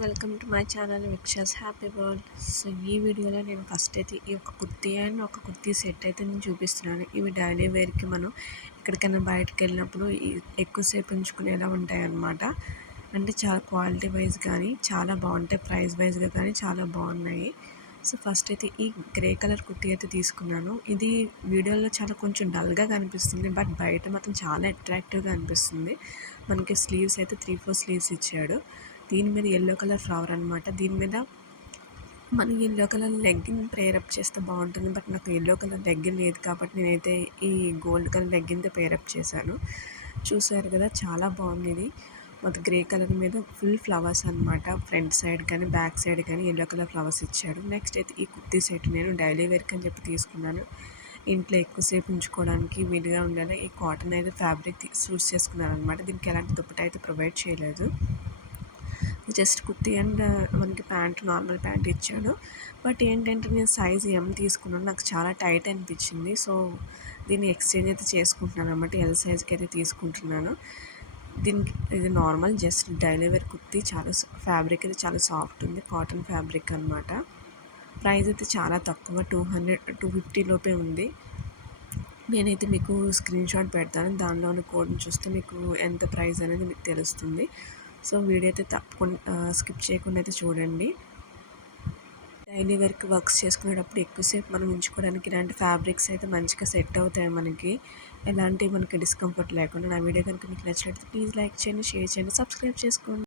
Welcome to my channel విక్షాస్ happy world. సో ఈ వీడియోలో నేను ఫస్ట్ అయితే ఈ ఒక కుర్తీ అండ్ ఒక కుర్తీ సెట్ అయితే నేను చూపిస్తున్నాను. ఇవి డైలీ వేర్కి మనం ఎక్కడికైనా బయటకు వెళ్ళినప్పుడు ఎక్కువసేపు ఉంచుకునేలా ఉంటాయి అన్నమాట. అంటే చాలా క్వాలిటీ వైజ్ కానీ చాలా బాగుంటాయి, ప్రైస్ వైజ్గా కానీ చాలా బాగున్నాయి. సో ఫస్ట్ అయితే ఈ గ్రే కలర్ కుర్తీ అయితే తీసుకున్నాను. ఇది వీడియోలో చాలా కొంచెం డల్గా కనిపిస్తుంది, బట్ బయట మాత్రం చాలా అట్రాక్టివ్గా అనిపిస్తుంది. మనకి స్లీవ్స్ అయితే 3-4 స్లీవ్స్ ఇచ్చాడు. దీని మీద ఎల్లో కలర్ ఫ్లవర్ అనమాట. దీని మీద మనం ఎల్లో కలర్ లెగ్గిన్ పేరప్ చేస్తే బాగుంటుంది, బట్ నాకు ఎల్లో కలర్ లెగ్గిన్ లేదు కాబట్టి నేనైతే ఈ గోల్డ్ కలర్ లెగ్గిన్తో పేరప్ చేశాను. చూసారు కదా, చాలా బాగుంది. ఇది మొత్తం గ్రే కలర్ మీద ఫుల్ ఫ్లవర్స్ అనమాట. ఫ్రంట్ సైడ్ కానీ బ్యాక్ సైడ్ కానీ ఎల్లో కలర్ ఫ్లవర్స్ ఇచ్చాడు. నెక్స్ట్ అయితే ఈ కుర్తీ సెట్ నేను డైలీ వేర్కి అని చెప్పి తీసుకున్నాను. ఇంట్లో ఎక్కువసేపు ఉంచుకోవడానికి వీలుగా ఉండాలి. ఈ కాటన్ అయితే ఫ్యాబ్రిక్ చూస్ చేసుకున్నాను అనమాట. దీనికి ఎలాంటి దుప్పట అయితే ప్రొవైడ్ చేయలేదు. జస్ట్ కుర్తీ అండ్ మనకి ప్యాంట్, నార్మల్ ప్యాంట్ ఇచ్చాడు. బట్ ఏంటంటే నేను సైజ్ ఎం తీసుకున్నాను, నాకు చాలా టైట్ అనిపించింది. సో దీన్ని ఎక్స్చేంజ్ అయితే చేసుకుంటున్నాను అనమాట. ఎల్ సైజ్కి అయితే తీసుకుంటున్నాను. దీనికి ఇది normal just daily wear kurti. చాలా ఫ్యాబ్రిక్ అయితే చాలా సాఫ్ట్ ఉంది, కాటన్ ఫ్యాబ్రిక్ అనమాట. ప్రైస్ అయితే చాలా తక్కువ, 250 లోపే ఉంది. నేనైతే మీకు స్క్రీన్ షాట్ పెడతాను, దానిలో ఉన్న కోడ్ని చూస్తే మీకు ఎంత ప్రైస్ అనేది మీకు తెలుస్తుంది. సో వీడియో అయితే తప్పకుండా స్కిప్ చేయకుండా అయితే చూడండి. డైలీ వర్క్స్ చేసుకునేటప్పుడు ఎక్కువసేపు మనం ఉంచుకోవడానికి ఇలాంటి ఫ్యాబ్రిక్స్ అయితే మంచిగా సెట్ అవుతాయి మనకి, ఎలాంటి మనకి డిస్కంఫర్ట్ లేకుండా. నా వీడియో కనుక మీకు నచ్చినట్లయితే ప్లీజ్ లైక్ చేయండి, షేర్ చేయండి, సబ్స్క్రైబ్ చేసుకోండి.